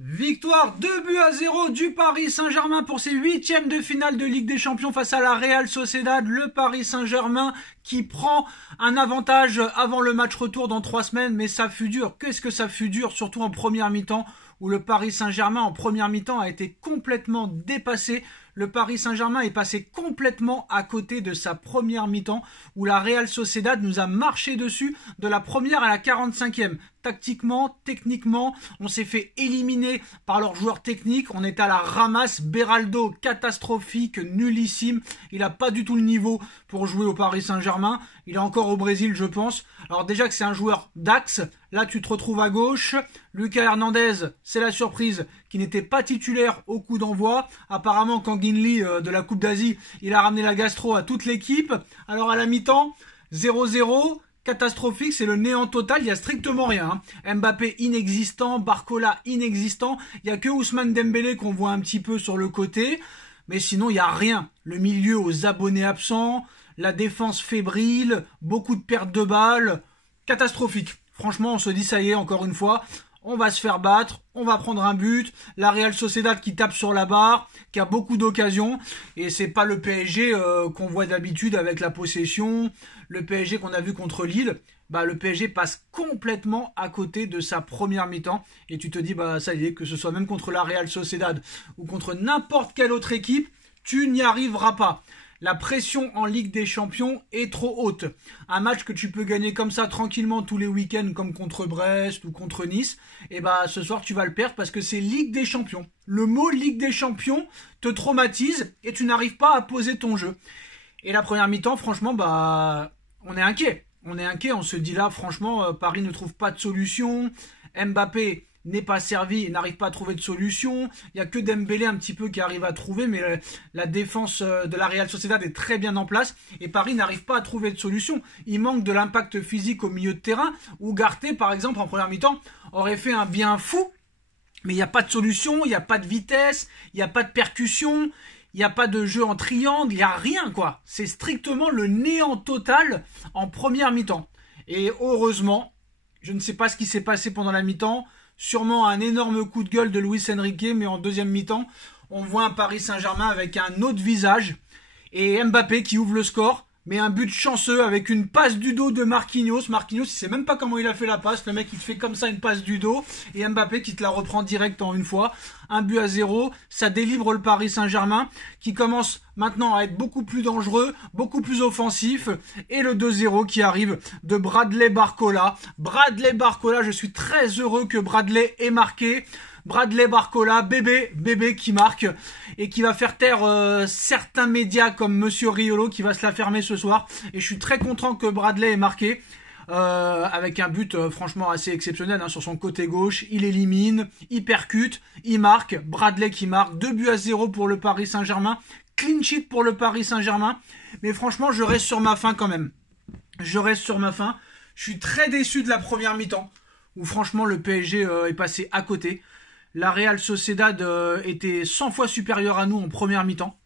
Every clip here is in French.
Victoire 2-0 du Paris Saint-Germain pour ses huitièmes de finale de Ligue des Champions face à la Real Sociedad. Le Paris Saint-Germain qui prend un avantage avant le match retour dans 3 semaines, mais ça fut dur. Qu'est-ce que ça fut dur, surtout en première mi-temps, où le Paris Saint-Germain en première mi-temps a été complètement dépassé. Le Paris Saint-Germain est passé complètement à côté de sa première mi-temps, où la Real Sociedad nous a marché dessus de la première à la 45e. Tactiquement, techniquement, on s'est fait éliminer par leurs joueurs techniques. On est à la ramasse. Beraldo, catastrophique, nullissime. Il n'a pas du tout le niveau pour jouer au Paris Saint-Germain. Il est encore au Brésil, je pense. Alors déjà que c'est un joueur d'axe. Là, tu te retrouves à gauche. Lucas Hernandez, c'est la surprise, qui n'était pas titulaire au coup d'envoi. Apparemment, Kangin Lee de la Coupe d'Asie, il a ramené la gastro à toute l'équipe. Alors à la mi-temps, 0-0. Catastrophique, c'est le néant total, il n'y a strictement rien. Mbappé inexistant, Barcola inexistant, il n'y a que Ousmane Dembélé qu'on voit un petit peu sur le côté, mais sinon il n'y a rien. Le milieu aux abonnés absents, la défense fébrile, beaucoup de pertes de balles, catastrophique. Franchement, on se dit ça y est, encore une fois, on va se faire battre, on va prendre un but, la Real Sociedad qui tape sur la barre, qui a beaucoup d'occasions, et c'est pas le PSG qu'on voit d'habitude avec la possession, le PSG qu'on a vu contre Lille. Bah, le PSG passe complètement à côté de sa première mi-temps, et tu te dis, bah ça y est, que ce soit même contre la Real Sociedad ou contre n'importe quelle autre équipe, tu n'y arriveras pas. La pression en Ligue des Champions est trop haute. Un match que tu peux gagner comme ça tranquillement tous les week-ends, comme contre Brest ou contre Nice, et bah ce soir tu vas le perdre parce que c'est Ligue des Champions. Le mot Ligue des Champions te traumatise et tu n'arrives pas à poser ton jeu. Et la première mi-temps, franchement, bah on est inquiet. On se dit là, franchement, Paris ne trouve pas de solution. Mbappé n'est pas servi et n'arrive pas à trouver de solution. Il n'y a que Dembélé un petit peu qui arrive à trouver, mais la défense de la Real Sociedad est très bien en place et Paris n'arrive pas à trouver de solution. Il manque de l'impact physique au milieu de terrain. Ugarte, par exemple, en première mi-temps, aurait fait un bien fou, mais il n'y a pas de solution, il n'y a pas de vitesse, il n'y a pas de percussion, il n'y a pas de jeu en triangle, il n'y a rien, quoi. C'est strictement le néant total en première mi-temps. Et heureusement, je ne sais pas ce qui s'est passé pendant la mi-temps, sûrement un énorme coup de gueule de Luis Enrique, mais en deuxième mi-temps, on voit un Paris Saint-Germain avec un autre visage. Et Mbappé qui ouvre le score, mais un but chanceux avec une passe du dos de Marquinhos. Marquinhos, il sait même pas comment il a fait la passe. Le mec, il te fait comme ça une passe du dos. Et Mbappé qui te la reprend direct en une fois. 1-0. Ça délivre le Paris Saint-Germain qui commence maintenant à être beaucoup plus dangereux, beaucoup plus offensif. Et le 2-0 qui arrive de Bradley Barcola. Bradley Barcola, je suis très heureux que Bradley ait marqué. Bradley Barcola, bébé qui marque et qui va faire taire certains médias comme Monsieur Riolo qui va se la fermer ce soir. Et je suis très content que Bradley ait marqué avec un but franchement assez exceptionnel sur son côté gauche. Il élimine, il percute, il marque. Bradley qui marque, 2-0 pour le Paris Saint-Germain. Clean sheet pour le Paris Saint-Germain. Mais franchement, je reste sur ma faim quand même. Je suis très déçu de la première mi-temps où franchement le PSG est passé à côté. La Real Sociedad était 100 fois supérieure à nous en première mi-temps.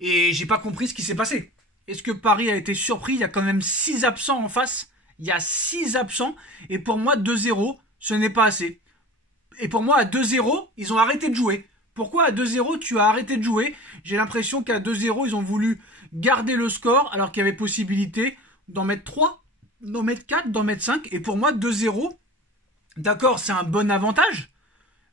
Et j'ai pas compris ce qui s'est passé. Est-ce que Paris a été surpris? Il y a quand même 6 absents en face. Il y a 6 absents. Et pour moi, 2-0, ce n'est pas assez. Et pour moi, à 2-0, ils ont arrêté de jouer. Pourquoi à 2-0, tu as arrêté de jouer? J'ai l'impression qu'à 2-0, ils ont voulu garder le score alors qu'il y avait possibilité d'en mettre 3, d'en mettre 4, d'en mettre 5. Et pour moi, 2-0, d'accord, c'est un bon avantage.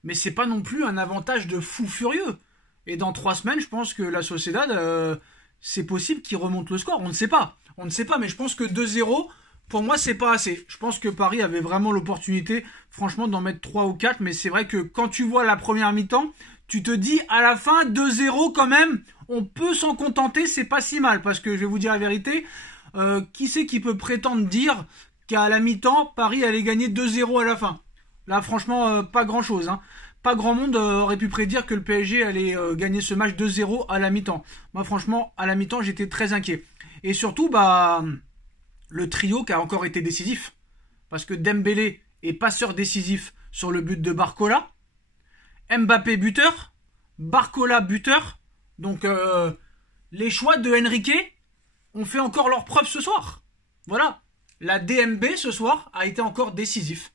Mais c'est pas non plus un avantage de fou furieux. Et dans 3 semaines, je pense que la Sociedad, c'est possible qu'il remonte le score. On ne sait pas, mais je pense que 2-0, pour moi, c'est pas assez. Je pense que Paris avait vraiment l'opportunité, franchement, d'en mettre 3 ou 4. Mais c'est vrai que quand tu vois la première mi-temps, tu te dis, à la fin, 2-0 quand même, on peut s'en contenter, c'est pas si mal. Parce que je vais vous dire la vérité, qui c'est qui peut prétendre dire qu'à la mi-temps, Paris allait gagner 2-0 à la fin? Là, franchement, pas grand-chose. Pas grand monde aurait pu prédire que le PSG allait gagner ce match 2-0 à la mi-temps. Moi, franchement, à la mi-temps, j'étais très inquiet. Et surtout, le trio qui a encore été décisif. Parce que Dembélé est passeur décisif sur le but de Barcola. Mbappé buteur. Barcola buteur. Donc, les choix de Enrique ont fait encore leur preuve ce soir. Voilà. La DMB ce soir a été encore décisif.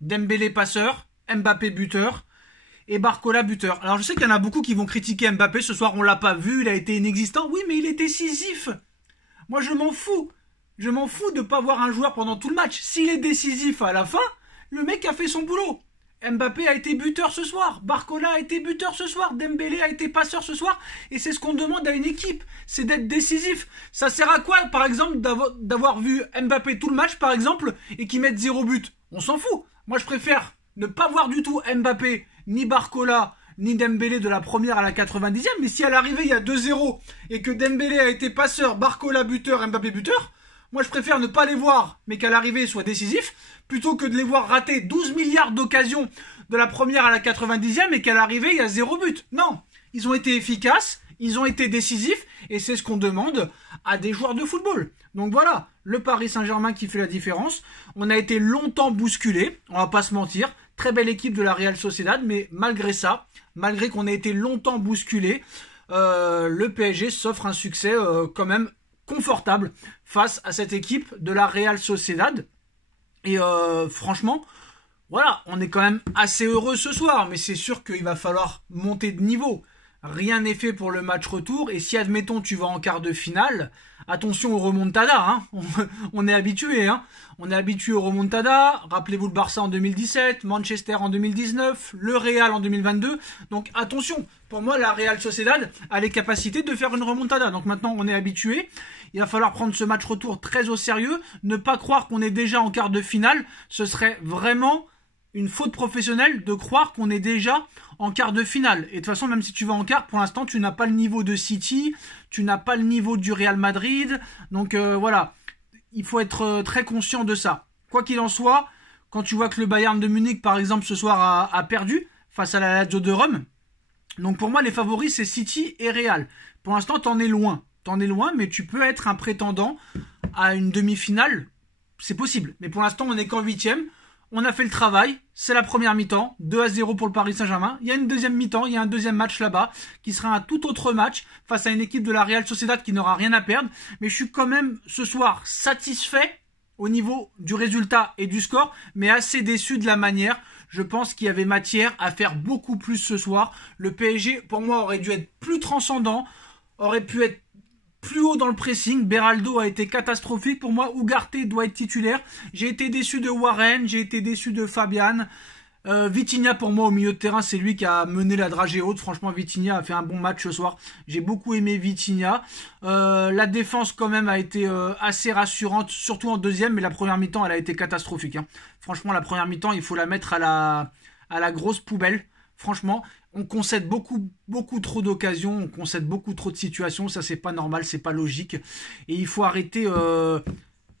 Dembélé passeur, Mbappé buteur. et Barcola buteur. Alors je sais qu'il y en a beaucoup qui vont critiquer Mbappé ce soir, on l'a pas vu, il a été inexistant. Oui, mais il est décisif. Moi je m'en fous. Je m'en fous de pas voir un joueur pendant tout le match. S'il est décisif à la fin, le mec a fait son boulot. Mbappé a été buteur ce soir, Barcola a été buteur ce soir, Dembélé a été passeur ce soir, et c'est ce qu'on demande à une équipe, c'est d'être décisif. Ça sert à quoi, par exemple, d'avoir vu Mbappé tout le match, par exemple, et qu'il mette 0 but? On s'en fout. Moi, je préfère ne pas voir du tout Mbappé, ni Barcola, ni Dembélé de la première à la 90e, mais si à l'arrivée il y a 2-0, et que Dembélé a été passeur, Barcola buteur, Mbappé buteur, moi je préfère ne pas les voir, mais qu'à l'arrivée ils soient décisifs, plutôt que de les voir rater 12 milliards d'occasions de la première à la 90e et qu'à l'arrivée il y a 0 but. Non, ils ont été efficaces, ils ont été décisifs, et c'est ce qu'on demande à des joueurs de football. Donc voilà, le Paris Saint-Germain qui fait la différence. On a été longtemps bousculé, on va pas se mentir, très belle équipe de la Real Sociedad, mais malgré ça, malgré qu'on ait été longtemps bousculé, le PSG s'offre un succès quand même confortable face à cette équipe de la Real Sociedad. Et franchement, voilà, on est quand même assez heureux ce soir, mais c'est sûr qu'il va falloir monter de niveau. Rien n'est fait pour le match retour, et si admettons tu vas en quart de finale, attention au remontada, hein. On est habitué, hein. On est habitué au remontada. Rappelez-vous le Barça en 2017, Manchester en 2019, le Real en 2022. Donc attention, pour moi la Real Sociedad a les capacités de faire une remontada. Donc maintenant on est habitué. Il va falloir prendre ce match retour très au sérieux, ne pas croire qu'on est déjà en quart de finale. Ce serait vraiment une faute professionnelle de croire qu'on est déjà en quart de finale. Et de toute façon, même si tu vas en quart, pour l'instant, tu n'as pas le niveau de City, tu n'as pas le niveau du Real Madrid. Donc voilà, il faut être très conscient de ça. Quoi qu'il en soit, quand tu vois que le Bayern de Munich, par exemple, ce soir a perdu face à la Lazio de Rome, donc pour moi, les favoris, c'est City et Real. Pour l'instant, t'en es loin. T'en es loin, mais tu peux être un prétendant à une demi-finale. C'est possible. Mais pour l'instant, on n'est qu'en 8e. On a fait le travail, c'est la première mi-temps, 2-0 pour le Paris Saint-Germain. Il y a une deuxième mi-temps, il y a un deuxième match là-bas, qui sera un tout autre match, face à une équipe de la Real Sociedad qui n'aura rien à perdre. Mais je suis quand même, ce soir, satisfait au niveau du résultat et du score, mais assez déçu de la manière. Je pense qu'il y avait matière à faire beaucoup plus ce soir. Le PSG, pour moi, aurait dû être plus transcendant, aurait pu être plus haut dans le pressing. Beraldo a été catastrophique pour moi. Ugarte doit être titulaire. J'ai été déçu de Warren, j'ai été déçu de Fabian. Vitinha pour moi au milieu de terrain, c'est lui qui a mené la dragée haute. Franchement, Vitinha a fait un bon match ce soir. J'ai beaucoup aimé Vitinha. La défense quand même a été assez rassurante, surtout en deuxième, mais la première mi-temps elle a été catastrophique, hein. Franchement, la première mi-temps il faut la mettre à la grosse poubelle. Franchement, on concède beaucoup trop d'occasions, on concède beaucoup trop de situations, ça c'est pas normal, c'est pas logique. Et il faut arrêter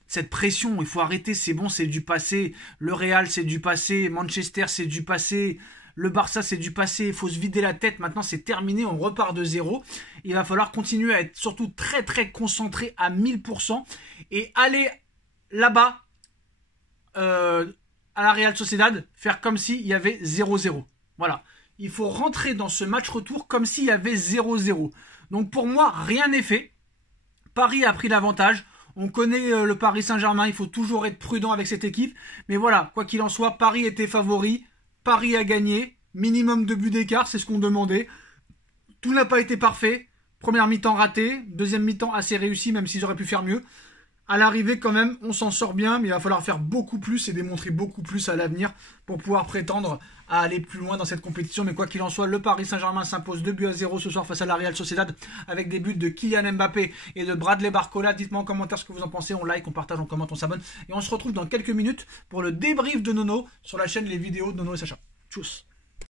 cette pression, il faut arrêter, c'est bon, c'est du passé. Le Real c'est du passé, Manchester c'est du passé, le Barça c'est du passé, il faut se vider la tête, maintenant c'est terminé, on repart de zéro. Il va falloir continuer à être surtout très très concentré à 1000% et aller là-bas à la Real Sociedad, faire comme s'il y avait 0-0. Voilà, il faut rentrer dans ce match retour comme s'il y avait 0-0. Donc pour moi, rien n'est fait. Paris a pris l'avantage. On connaît le Paris Saint-Germain, il faut toujours être prudent avec cette équipe. Mais voilà, quoi qu'il en soit, Paris était favori. Paris a gagné. Minimum de buts d'écart, c'est ce qu'on demandait. Tout n'a pas été parfait. Première mi-temps ratée. Deuxième mi-temps assez réussie, même s'ils auraient pu faire mieux. À l'arrivée, quand même, on s'en sort bien, mais il va falloir faire beaucoup plus et démontrer beaucoup plus à l'avenir pour pouvoir prétendre à aller plus loin dans cette compétition. Mais quoi qu'il en soit, le Paris Saint-Germain s'impose 2-0 ce soir face à la Real Sociedad avec des buts de Kylian Mbappé et de Bradley Barcola. Dites-moi en commentaire ce que vous en pensez. On like, on partage, on commente, on s'abonne. Et on se retrouve dans quelques minutes pour le débrief de Nono sur la chaîne Les Vidéos de Nono et Sacha. Tchuss.